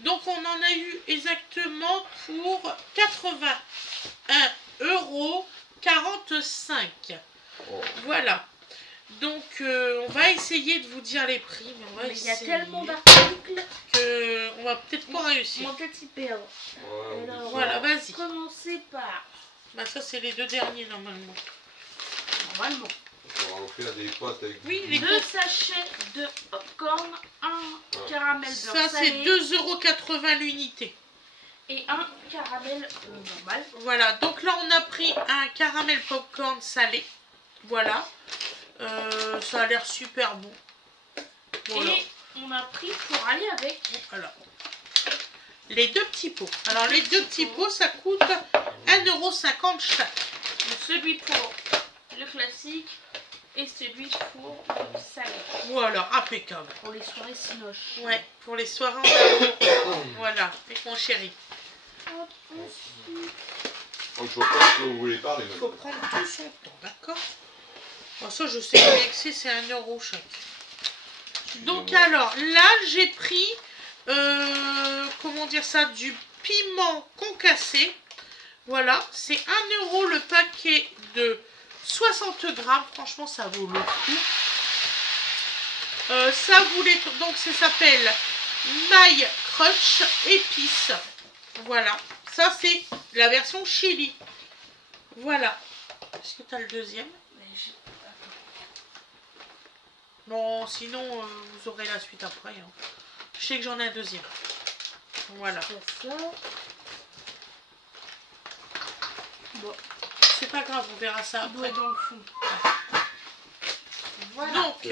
Donc on en a eu exactement pour 81,45 €. Oh. Voilà. Donc on va essayer de vous dire les prix, mais on va essayer. Il y a tellement d'articles qu'on va peut-être pas réussir. On va peut-être y perdre. Ouais, Alors, voilà, vas-y. Commencer par... Bah ça c'est les deux derniers normalement. Normalement. On va offrir des pâtes avec Oui, les 2 sachets de popcorn, un caramel beurre ça c'est salé 2,80 € l'unité. et un caramel normal. Voilà, donc là on a pris un caramel popcorn salé. Voilà. Ça a l'air super bon. Voilà. Et on a pris pour aller avec. Alors, les deux petits pots. Alors les deux petits pots ça coûte 1,50 € chaque. Donc, celui pour le classique et celui pour le salé. Voilà, impeccable. Pour les soirées cinoches. Ouais, pour les soirées en amour. Voilà, avec mon chéri. Hop, ensuite. Oh, je vois pas ce que vous voulez parler. Il faut prendre tout son temps, d'accord? Bon, ça, je sais bien que c'est 1 € chaque. Donc, alors, là, j'ai pris, comment dire ça, du piment concassé. Voilà, c'est 1 € le paquet de 60 grammes. Franchement, ça vaut le coup. Ça voulait, donc, ça s'appelle My Crunch épices. Voilà, ça, c'est la version chili. Voilà. Est-ce que tu as le deuxième? Non, sinon, vous aurez la suite après. Hein. Je sais que j'en ai un deuxième. Voilà. Ça. Bon. C'est pas grave, on verra ça Il doit après. être dans le fond. Voilà. Donc,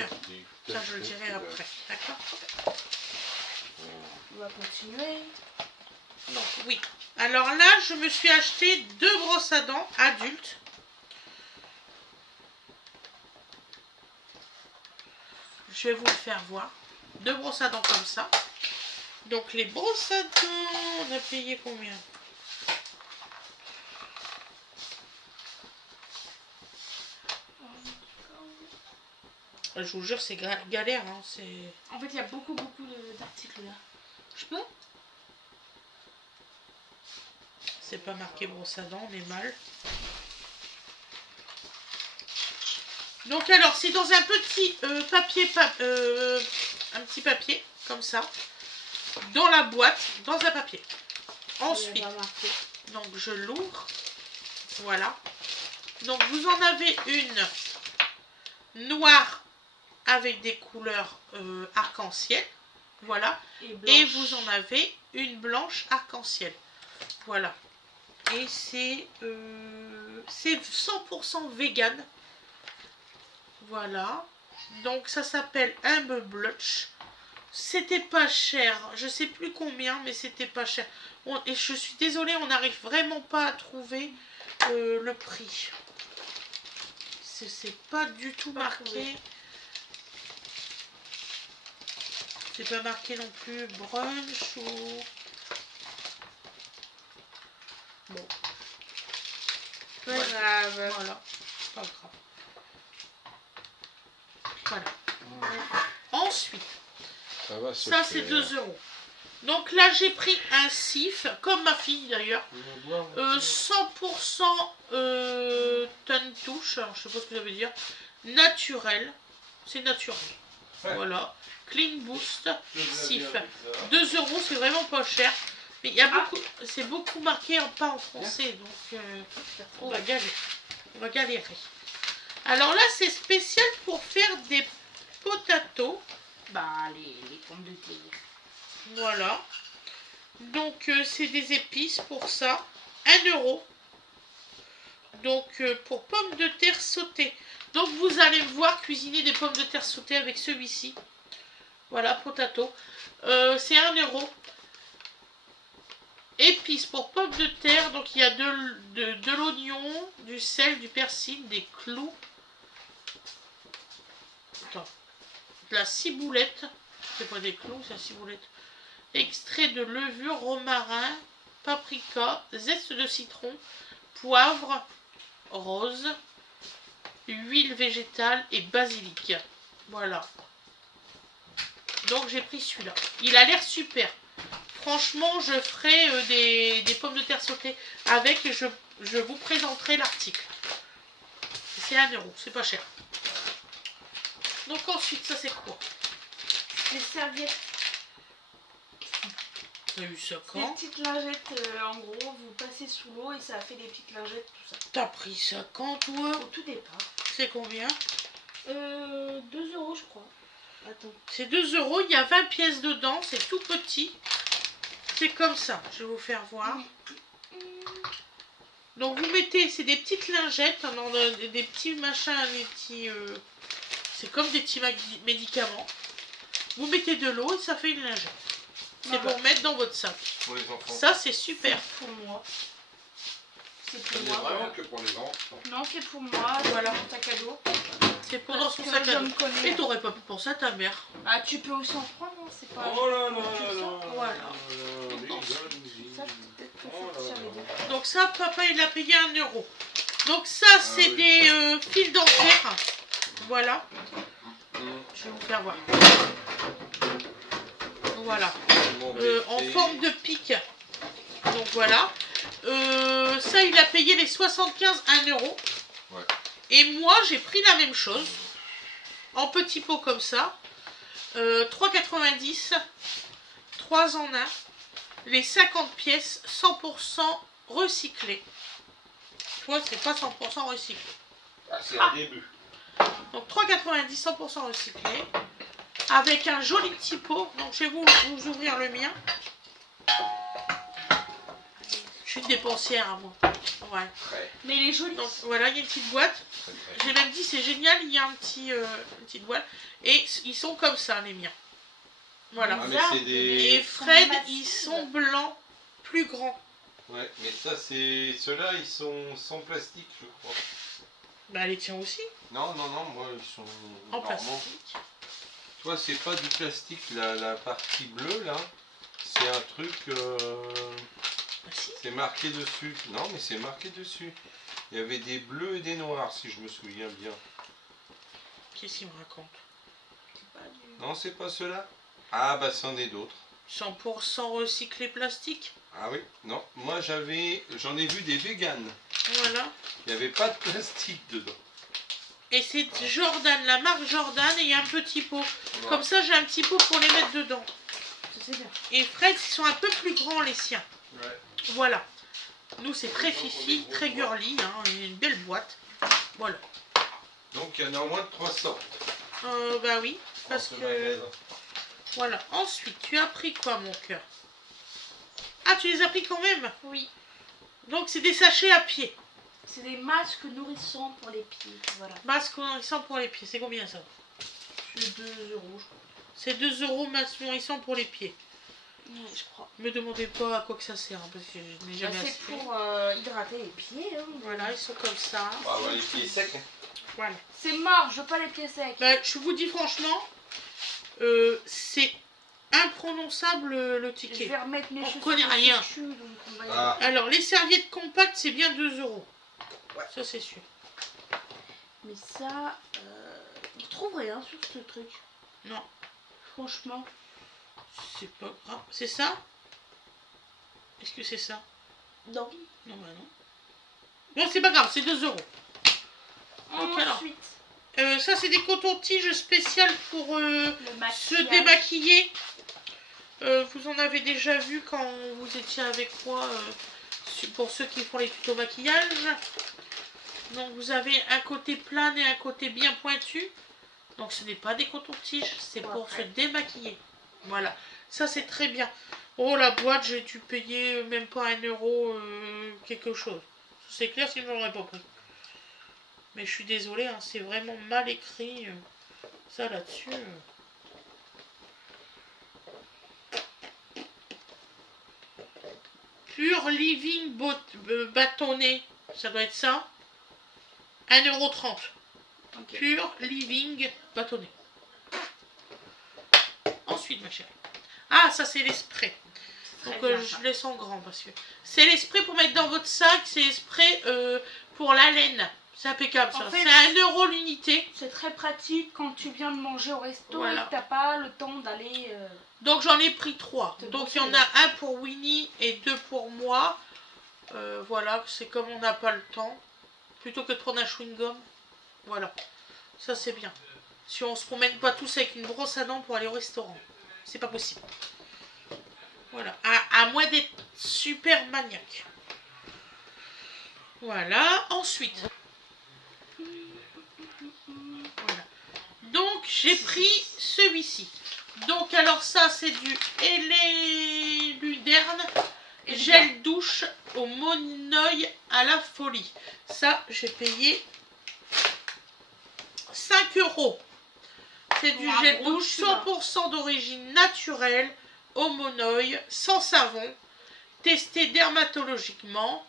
ça, je le dirai après. D'accord? On va continuer. Donc, oui. Alors là, je me suis acheté 2 brosses à dents adultes. Je vais vous le faire voir. 2 brosses à dents comme ça. Donc les brosses à dents, on a payé combien? Je vous jure, c'est galère. Hein, en fait, il y a beaucoup d'articles là. Je peux? c'est pas marqué brosse à dents, on est mal. Donc alors, c'est dans un petit papier, un petit papier, comme ça, dans la boîte, dans un papier. Ensuite, donc je l'ouvre, voilà. Donc vous en avez une noire avec des couleurs arc-en-ciel, voilà. Et vous en avez une blanche arc-en-ciel, voilà. Et c'est 100% vegan. Voilà, donc ça s'appelle Humble Blush. C'était pas cher, je sais plus combien, mais c'était pas cher. Et je suis désolée, on n'arrive vraiment pas à trouver le prix. C'est pas du tout marqué. C'est pas marqué non plus brunch ou... Bon. Pas grave. Voilà, pas grave. Voilà. Ensuite, ça c'est 2 €. Donc là j'ai pris un sif, comme ma fille d'ailleurs, 100% tonne touche, alors je sais pas ce que ça veut dire, naturel, c'est naturel. Voilà, Clean Boost sif, 2 €, c'est vraiment pas cher. Mais il y a beaucoup, c'est beaucoup marqué pas en français, donc on va galérer. On va galérer. Alors là, c'est spécial pour faire des potatoes. Bah, les pommes de terre. Voilà. Donc, c'est des épices pour ça. 1 €. Donc, pour pommes de terre sautées. Donc, vous allez me voir cuisiner des pommes de terre sautées avec celui-ci. Voilà, potato. C'est 1 €. Épices pour pommes de terre. Donc, il y a de l'oignon, du sel, du persil, des clous. Attends. De la ciboulette. C'est pas des clous, c'est la ciboulette. Extrait de levure, romarin, paprika, zeste de citron, poivre, rose, huile végétale et basilic. Voilà. Donc j'ai pris celui-là. Il a l'air super. franchement, je ferai des pommes de terre sautées avec et je vous présenterai l'article. C'est 1 €, c'est pas cher. Donc ensuite, ça c'est quoi? Les serviettes. T'as eu ça Des quand? petites lingettes, en gros, vous passez sous l'eau et ça fait des petites lingettes, tout ça. T'as pris ça quand, toi? Au tout départ. C'est combien? 2 € je crois. Attends. C'est 2 €, il y a 20 pièces dedans, c'est tout petit. C'est comme ça, je vais vous faire voir. Donc vous mettez, c'est des petites lingettes, hein, dans des petits machins, des petits... c'est comme des petits médicaments. Vous mettez de l'eau et ça fait une lingette. C'est pour mettre dans votre sac. Pour les enfants. Ça, c'est super. Pour moi. C'est C'est pour moi. vraiment Voilà. que pour les enfants. Non, c'est pour moi. Voilà. Mon sac à dos. C'est pour dans Parce son que sac je à me dos. connais. Et t'aurais pas pu penser à ta mère. Ah, tu peux aussi en prendre, hein, c'est pas. Oh là là Tu là sens, là. voilà. Les jalousies. Ça, peut-être que Oh ça là les là. deux. Donc ça, papa, il a payé 1 €. Donc ça, c'est oui. des fils dentaires. Voilà. Hum, Je vais vous faire voir. Voilà. mon En bébé. forme de pic. Donc voilà. Ça, il a payé les 75 1 €. Ouais. Et moi, j'ai pris la même chose. En petits pots comme ça. 3,90. 3 en 1. Les 50 pièces 100% recyclées. Toi, c'est pas 100% recyclé. Ah, c'est un début. Donc 3,90 100% recyclé. Avec un joli petit pot. Donc je vais vous ouvrir le mien. Je suis une dépensière à moi. Ouais. Ouais. Mais il est joli. Donc voilà, il y a une petite boîte. Très, très. J'ai même dit c'est génial, il y a une petite boîte. Et ils sont comme ça les miens. Voilà. Ah, mais c'est des... Et Fred, ils sont blancs, plus grands. Ouais, mais ça, c'est... Ceux-là, ils sont sans plastique, je crois. Bah les tiens aussi, Non, non, non, moi, ils sont en normaux. plastique. Toi, c'est pas du plastique, la partie bleue, là. C'est un truc... Ah si. C'est marqué dessus. Non, mais c'est marqué dessus. Il y avait des bleus et des noirs, si je me souviens bien. Qu'est-ce qu'il me raconte? C'est pas du- Non, c'est pas ceux-là. Ah, bah, c'en est d'autres. 100% recyclé plastique. Ah oui, non. Moi, j'en ai vu des véganes. Voilà. Il n'y avait pas de plastique dedans. Et c'est Jordan, la marque Jordan, et il y a un petit pot. Comme ça, j'ai un petit pot pour les mettre dedans. Ça, c'est bien. Et Fred, ils sont un peu plus grands, les siens. Ouais. Voilà. Nous, c'est très fifi, très girly, hein, une belle boîte. Voilà. Donc, il y en a au moins de 300. Bah oui, parce dans ce que... magasin. Voilà. Ensuite, tu as pris quoi, mon cœur? Ah, tu les as pris quand même? Oui. Donc, c'est des sachets à pied. C'est des masques nourrissants pour les pieds. Voilà. Masque nourrissant pour les pieds. C'est combien, ça? C'est 2 €, je crois. C'est 2 € masque nourrissant pour les pieds. Oui, je crois. Me demandez pas à quoi que ça sert, hein, parce que je n'ai Bah, jamais c'est assez. pour hydrater les pieds. Hein. Voilà, ils sont comme ça. On va avoir les pieds secs. Hein. Voilà. C'est mort, je veux pas les pieds secs. Bah, je vous dis franchement, c'est imprononçable le Je ticket. vais remettre mes On chaussures connaît dessus, rien. donc on va y Ah. aller. Alors, les serviettes compactes, c'est bien 2 €. Ouais. Ça, c'est sûr. Mais ça, vous trouverez hein, sur ce truc. Non, Franchement. c'est pas grave. C'est ça? Est-ce que c'est ça? Non. Non, bah non. Bon, c'est pas grave, c'est 2 €. Donc, alors. Ensuite, Ça, c'est des cotons-tiges spéciales pour le se maquillage. démaquiller. Vous en avez déjà vu quand vous étiez avec moi, pour ceux qui font les tutos maquillage. Donc, vous avez un côté plane et un côté bien pointu. Donc, ce n'est pas des cotons-tiges, c'est pour se démaquiller. Voilà, ça, c'est très bien. Oh, la boîte, j'ai dû payer même pas 1 € quelque chose. C'est clair, sinon, je n'aurais pas pris. Mais je suis désolée, hein, c'est vraiment mal écrit. Ça, là-dessus... Pure Living bâtonnet, ça doit être ça. 1,30 €. Ok. Pure Living bâtonnet. Ensuite, ma chérie. Ah, ça c'est les sprays. Donc bien, je ça. laisse en grand parce que c'est les sprays pour mettre dans votre sac. C'est les sprays pour la laine. C'est impeccable ça. En fait, c'est 1 € l'unité. C'est très pratique quand tu viens de manger au resto Voilà. et que t'as pas le temps d'aller... Donc j'en ai pris 3. C'est Donc bon, il y en c'est a un pour Winnie et 2 pour moi. Voilà, c'est comme on n'a pas le temps. Plutôt que de prendre un chewing-gum. Voilà. Ça c'est bien. Si on se promène pas tous avec une brosse à dents pour aller au restaurant. C'est pas possible. Voilà. À moins d'être super maniaque. Voilà. Ensuite. Voilà. Donc j'ai pris celui-ci. Donc alors ça c'est du Eléluderne gel douche au monoeil à la folie. Ça j'ai payé 5 €. C'est du gel douche 100% d'origine naturelle au monoeil, sans savon, testé dermatologiquement,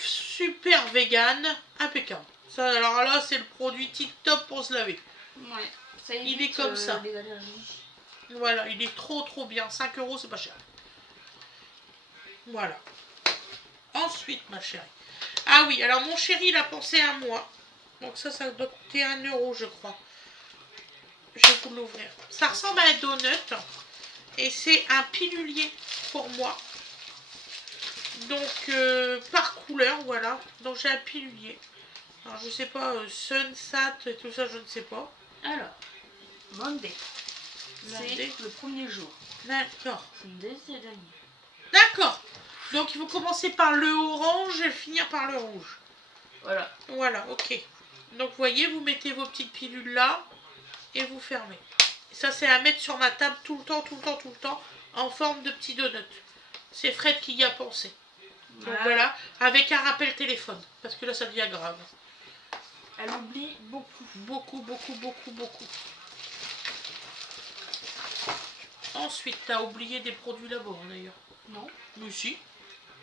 super vegan, impeccable. Ça alors là c'est le produit tip top pour se laver. Ouais, ça il est comme ça. Les allergies. Voilà, il est trop bien. 5 € c'est pas cher. Voilà. Ensuite ma chérie. Ah oui, alors mon chéri il a pensé à moi. Donc ça doit coûter 1 € je crois. Je vais vous l'ouvrir. Ça ressemble à un donut. Et c'est un pilulier pour moi. Donc par couleur, voilà. Donc j'ai un pilulier. Alors je sais pas, Sunsat et tout ça, je ne sais pas. Alors, Monday. C'est le premier jour. D'accord. Sunday, c'est le dernier. D'accord. Donc il faut commencer par le orange et finir par le rouge. Voilà. Voilà, ok. Donc vous voyez, vous mettez vos petites pilules là et vous fermez. Et ça c'est à mettre sur ma table tout le temps, en forme de petit donut. C'est Fred qui y a pensé. Donc voilà, avec un rappel téléphone. Parce que là ça devient grave. Elle oublie beaucoup. Beaucoup. Ensuite, tu as oublié des produits là-bas d'ailleurs. Non. Mais si.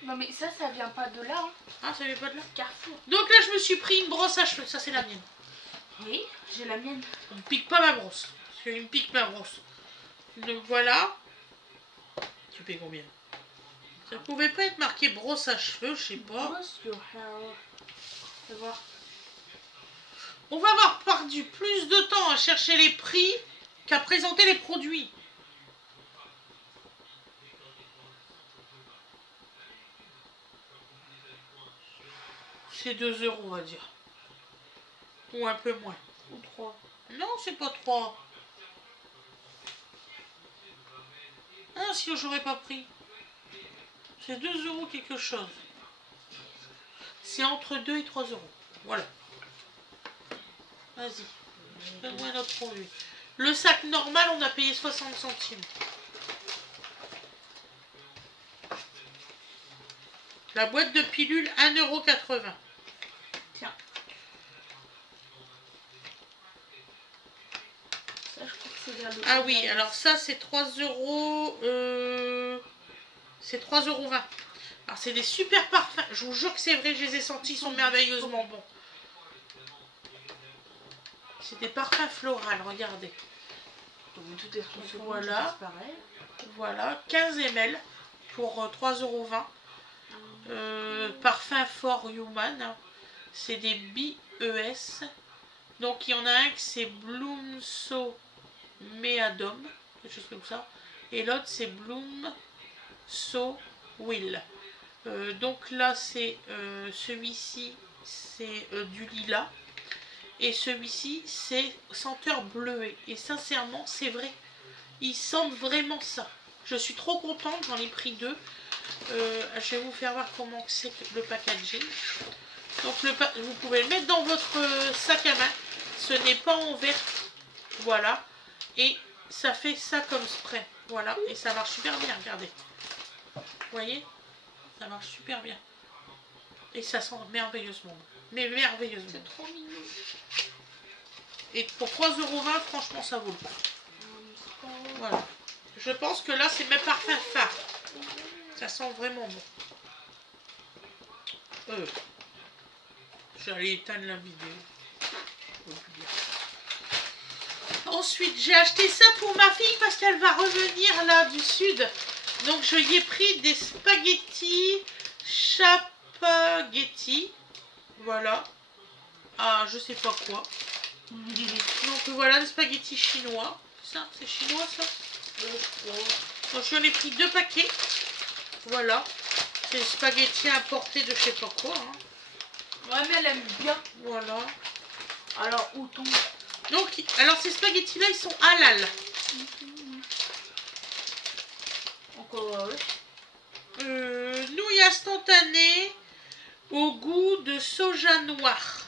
Non mais ça vient pas de là. Hein. Ah, ça vient pas de là. Carrefour. Donc là, je me suis pris une brosse à cheveux. Ça, c'est la mienne. Oui, j'ai la mienne. On ne pique pas ma brosse. Parce qu'il me pique ma brosse. Donc voilà. Tu payes combien? Ça pouvait pas être marqué brosse à cheveux, je sais pas. On va avoir perdu plus de temps à chercher les prix qu'à présenter les produits. C'est 2 €, on va dire. Ou un peu moins. Ou 3. Non, c'est pas 3. Ah, sinon j'aurais pas pris. C'est 2 € quelque chose. C'est entre 2 et 3 €. Voilà. Vas-y. Donne-moi un autre produit. Le sac normal, on a payé 60 centimes. La boîte de pilules, 1,80 €. Tiens. Ça, je crois que c'est vers le... Ah oui, alors ça, c'est 3 €. C'est 3,20 €. Alors, c'est des super parfums. Je vous jure que c'est vrai, je les ai sentis, ils sont merveilleusement bons. C'est des parfums floraux, regardez. Voilà. Voilà, 15 ml pour 3,20 €. Parfum Fort Human. C'est des BES. Donc, il y en a un que c'est Bloom So Meadom, quelque chose comme ça. Et l'autre, c'est Bloom So Will. Donc là, c'est celui-ci, c'est du lilas. Et celui-ci, c'est senteur bleuée. Et sincèrement, c'est vrai. Ils sentent vraiment ça. Je suis trop contente, j'en ai pris 2. Je vais vous faire voir comment c'est le packaging. Donc vous pouvez le mettre dans votre sac à main. Ce n'est pas en verre. Voilà. Et ça fait ça comme spray. Voilà. Et ça marche super bien, regardez. Vous voyez? Ça marche super bien. Et ça sent merveilleusement. Mais merveilleusement. C'est trop mignon. Et pour 3,20 €, franchement, ça vaut le coup. Voilà. Je pense que là, c'est mes parfums phares. Ça sent vraiment bon. J'allais éteindre la vidéo. Ensuite, j'ai acheté ça pour ma fille parce qu'elle va revenir là du sud. Donc, je lui ai pris des spaghettis chapaghetti. Voilà. à je sais pas quoi. Donc voilà, des spaghettis chinois. Ça, c'est chinois ça? Donc j'en ai pris 2 paquets. Voilà. C'est des spaghettis importés de je sais pas quoi. Hein. Ouais, mais elle aime bien. Voilà. Alors, où tombe? Donc, alors ces spaghettis là, ils sont halal. Encore Nouilles instantanées au goût de soja noir.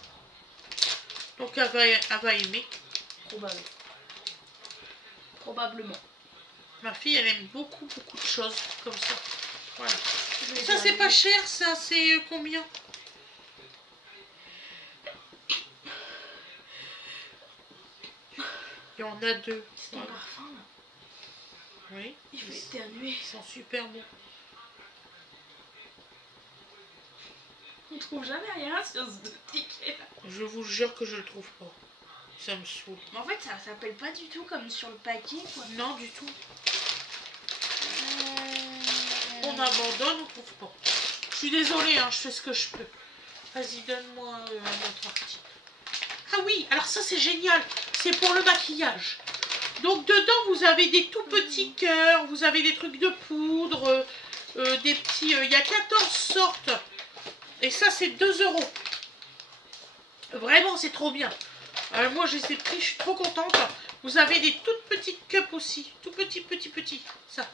Donc elle va aimer. Probablement. Ma fille, elle aime beaucoup de choses comme ça. Voilà. Ça, c'est pas cher, ça. C'est combien? Il y en a 2. C'est ton parfum, là. Oui. Il fait éternuer. Ils sont super bons. On trouve jamais rien sur ce ticket là. Je vous jure que je le trouve pas. Ça me saoule. Mais en fait, ça s'appelle pas du tout comme sur le paquet, quoi. Non, du tout. On abandonne, on trouve pas. Je suis désolée, hein, je fais ce que je peux. Vas-y, donne-moi un autre article. Ah oui, alors ça c'est génial. C'est pour le maquillage. Donc dedans, vous avez des tout petits cœurs, vous avez des trucs de poudre, des petits... Il y a 14 sortes. Et ça, c'est 2 €. Vraiment, c'est trop bien. Moi, je les ai pris, je suis trop contente. Vous avez des toutes petites cups aussi. Tout petit. Ça.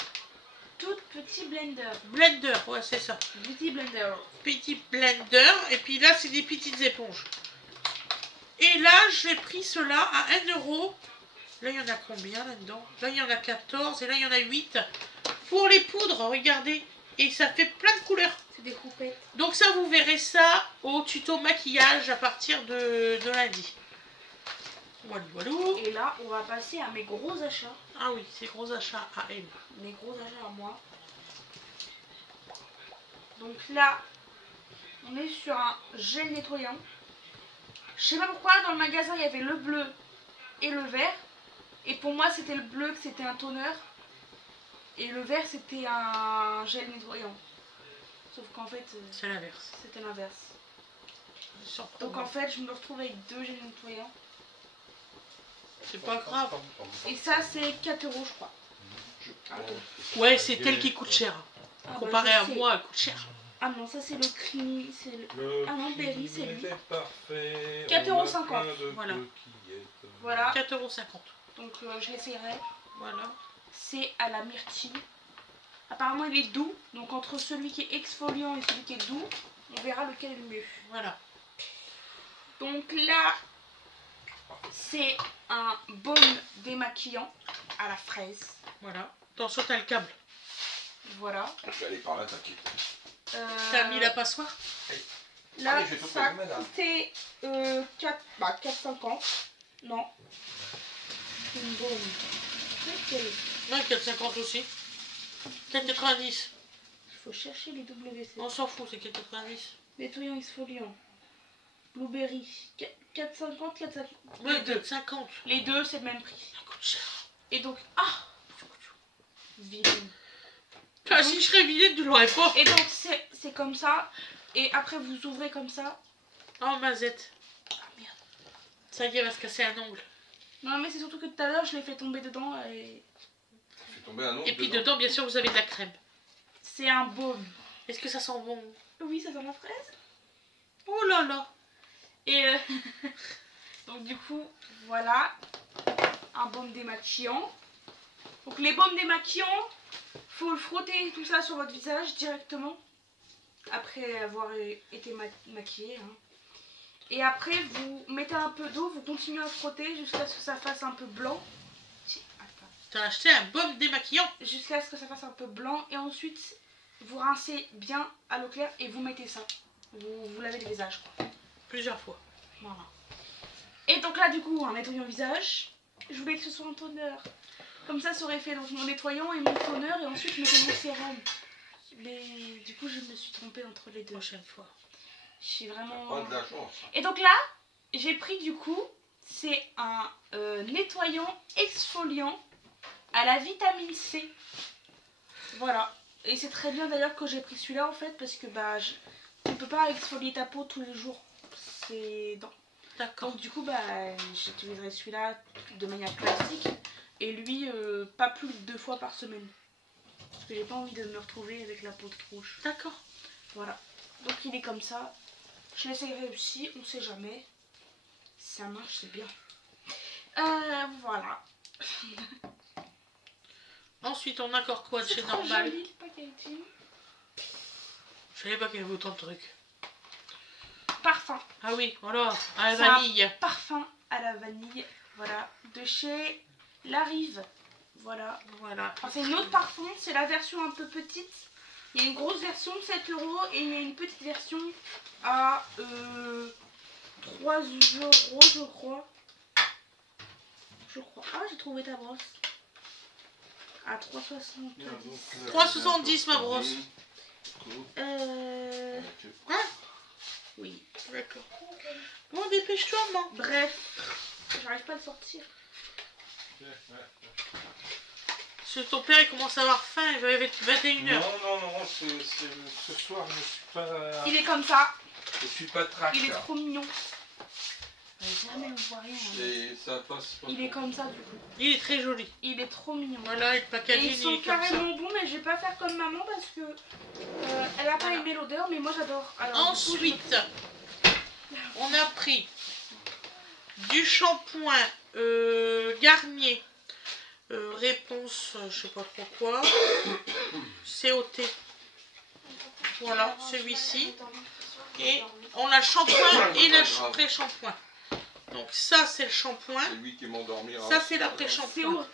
Tout petit blender. Blender, ouais, c'est ça. Beauty blender. Petit blender. Et puis là, c'est des petites éponges. Et là, j'ai pris cela à 1 €. Là, il y en a combien là-dedans? Là, il y en a 14 et là, il y en a 8. Pour les poudres, regardez. Et ça fait plein de couleurs. C'est des coupettes. Donc ça, vous verrez ça au tuto maquillage à partir de lundi. Voilà. Et là, on va passer à mes gros achats. Ah oui, c'est gros achats à elle. Mes gros achats à moi. Donc là, on est sur un gel nettoyant. Je sais pas pourquoi, dans le magasin, il y avait le bleu et le vert. Et pour moi, c'était le bleu que c'était un toner. Et le vert, c'était un gel nettoyant. Sauf qu'en fait, c'est l'inverse. C'était l'inverse. Donc en fait, je me retrouve avec 2 gels nettoyants. C'est pas grave. Et ça, c'est 4 € je crois. Ouais, c'est elle qui coûte cher. Comparé à moi, elle coûte cher. Ah non, ça c'est le creamy. Ah non, Berry, c'est lui. 4,50 €. Voilà. Voilà. 4,50 €. Donc je l'essayerai. Voilà. C'est à la myrtille. Apparemment, il est doux. Donc entre celui qui est exfoliant et celui qui est doux, on verra lequel est le mieux. Voilà. Donc là, c'est un baume démaquillant à la fraise. Voilà. Attention, t'as le câble. Voilà. Je vais aller par là, t'inquiète. T'as mis la passoire? Là, je vais tout ça a payer, madame. coûté 4,50. Non. C'est une baume. Ouais, 4,50 aussi. 4,90. Il faut chercher les WC. On s'en fout, c'est 4,90. Nettoyant exfoliant. Blueberry. 4,50, 4,50. Ouais, 4,50. Les deux, c'est le même prix. Ça coûte cher. Et donc, vilaine. Ah, si je serais vilaine, tu l'aurais pas. Et donc, c'est comme ça. Et après, vous ouvrez comme ça. Oh, mazette. Ah merde. Ça y est, elle va se casser un ongle. Non, mais c'est surtout que tout à l'heure, je l'ai fait tomber dedans. Et Et puis dedans, bien sûr, vous avez de la crème. c'est un baume. Est-ce que ça sent bon? Oui, ça sent la fraise. Oh là là. Et donc du coup, voilà, un baume démaquillant. Donc les baumes démaquillants, faut le frotter tout ça sur votre visage directement après avoir été maquillé. Hein. Et après, vous mettez un peu d'eau, vous continuez à frotter jusqu'à ce que ça fasse un peu blanc. T'as acheté un baume démaquillant? Jusqu'à ce que ça fasse un peu blanc et ensuite vous rincez bien à l'eau claire et vous mettez ça. Vous lavez le visage quoi. Plusieurs fois. Voilà. Et donc là du coup un nettoyant visage. Je voulais que ce soit un toner. Comme ça aurait fait donc mon nettoyant et mon toner et ensuite je mettais mon sérum. Mais du coup je me suis trompée entre les deux. Prochaine fois. Je suis vraiment... Pas de la chance. Et donc là j'ai pris du coup c'est un nettoyant exfoliant à la vitamine C. Voilà. Et c'est très bien d'ailleurs que j'ai pris celui-là en fait parce que bah tu ne peux pas exfolier ta peau tous les jours. C'est... Non. D'accord. Donc du coup, bah, j'utiliserai celui-là de manière classique. Et lui, pas plus de 2 fois par semaine. Parce que j'ai pas envie de me retrouver avec la peau toute rouge. D'accord. Voilà. Donc il est comme ça. Je l'essayerai aussi, on sait jamais. Si ça marche, c'est bien. Voilà. Ensuite, on a encore quoi de chez C'est trop Normal? joli, le packaging. Je savais pas qu'il y avait autant de trucs. Parfum. Ah oui, voilà, à la C'est un vanille. parfum à la vanille. Voilà. De chez La Rive. Voilà. Voilà. Enfin, c'est une autre parfum, c'est la version un peu petite. Il y a une grosse version 7 € et il y a une petite version à 3 €, je crois. Ah, j'ai trouvé ta brosse. À 3,70. 3,70 ma brosse. Oui. D'accord. Bon, dépêche-toi, maman. Bref, j'arrive pas à le sortir. Parce que ton père il commence à avoir faim, il va être 21h. Non, ce soir je suis pas... Il est comme ça. Je suis pas trac. Il est là. trop mignon. Jamais on voit rien. Et ça passe pas. Il est comme ça du coup. Il est très joli. Il est trop mignon. Voilà, et le Et packaging ils il sont est comme ça. carrément bons, mais je vais pas faire comme maman parce que elle a pas aimé l'odeur, mais moi j'adore. Alors, Ensuite, on a pris du shampoing Garnier. Réponse, je sais pas trop quoi. COT. Voilà, celui-ci. Et on a le shampoing et le pré-shampoing. Donc ça c'est le shampoing. C'est lui qui m'endormira. Ça c'est l'après-shampoing.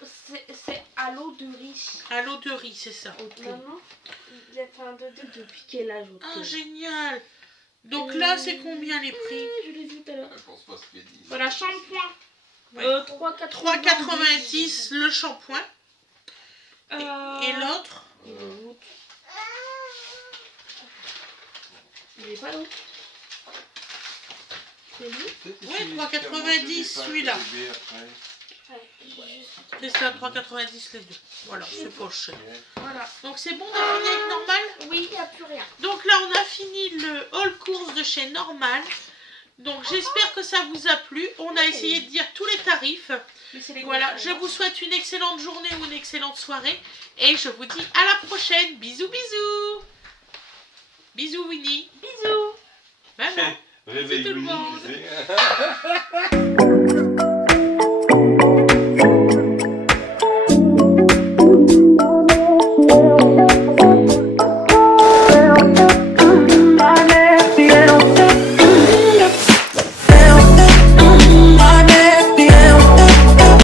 c'est à l'eau de riz. À l'eau de riz, c'est ça. Maman, il a fait un dodo depuis quel âge? Ah génial. Donc là c'est combien les prix? Je l'ai vu tout à l'heure. Je pense pas ce qu'il dit. Voilà, shampoing. Ouais. 3,90 le shampoing. Et l'autre? Il est pas l'autre. C'est lui? Oui, 3,90 celui-là. C'est ça, 3,90 les deux. Voilà, c'est pas cher. Voilà. Donc c'est bon, on a fini avec Normal? Oui, il n'y a plus rien. Donc là, on a fini le haul course de chez Normal. Donc j'espère que ça vous a plu. On a essayé de dire tous les tarifs. Voilà, je vous souhaite une excellente journée ou une excellente soirée. Et je vous dis à la prochaine. Bisous, bisous. Bisous, Winnie. Bisous. Maman. Réveille tout le Winnie, monde. tu sais.